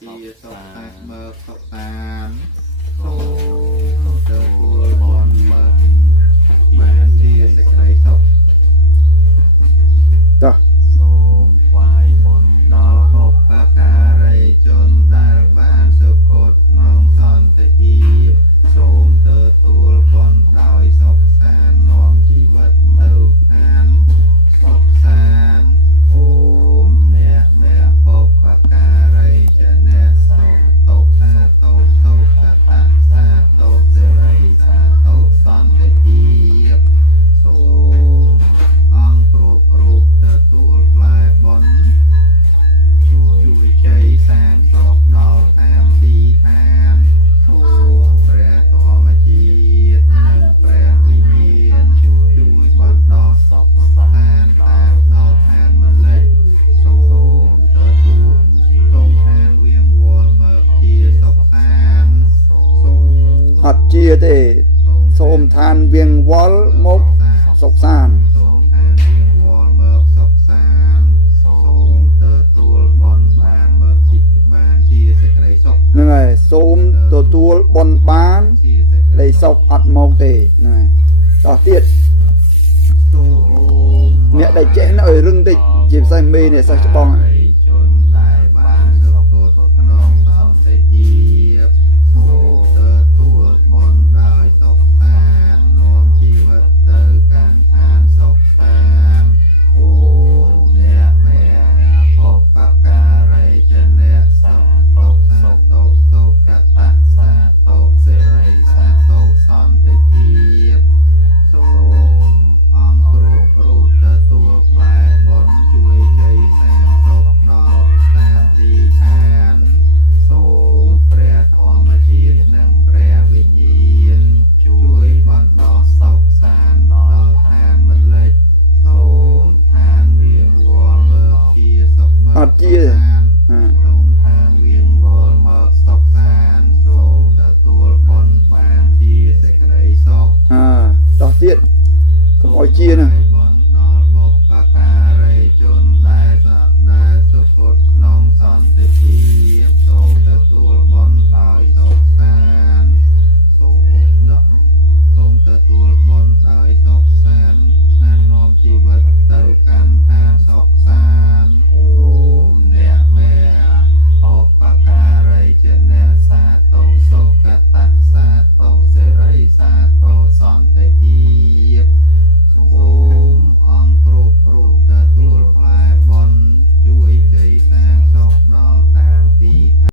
ជាសុខសាច់មើលសុខសានសូមទៅគួរបនមើលបានជាសេចក្តីសុខតោះសូមថ្វាយបុណ្យដល់បុព្វការីជនដែលបានសុគតក្នុងសន្តិភាពសូមទទួលបុណ្យដោយសុខសាន្តនាំជីវិតទៅឋានសុខសាន្តអូមអ្នកមេបុព្វការីចអ្នកសូមតោសាតោតោកតសាតោសិរីសាតោសន្តិភាពសូមអង្គគ្រប់រូបទទួលផ្លែបុណ្យជួយជ័យសាងសុខដល់តាមទីឋានទូព្រះធម្មជាតិនិងព្រះវិញ្ញាណជួយបណ្ដោះសុខសាន្តតាមដល់ឋានមិនលេចសូមទទួលសូមឋានវៀងវល់មើលជាសុខសាន្តសូមអត់ជាទេសូមឋានវៀងវល់មកសុខសាន្តសូមឋានវៀងវល់មើលសុខសាន្តសូមទទួលបុណ្យបានមើលជាសេចក្តីសុខហ្នឹងហើយសូមទទួលបុណ្យបានជាសេចក្តីលេខសុខអត់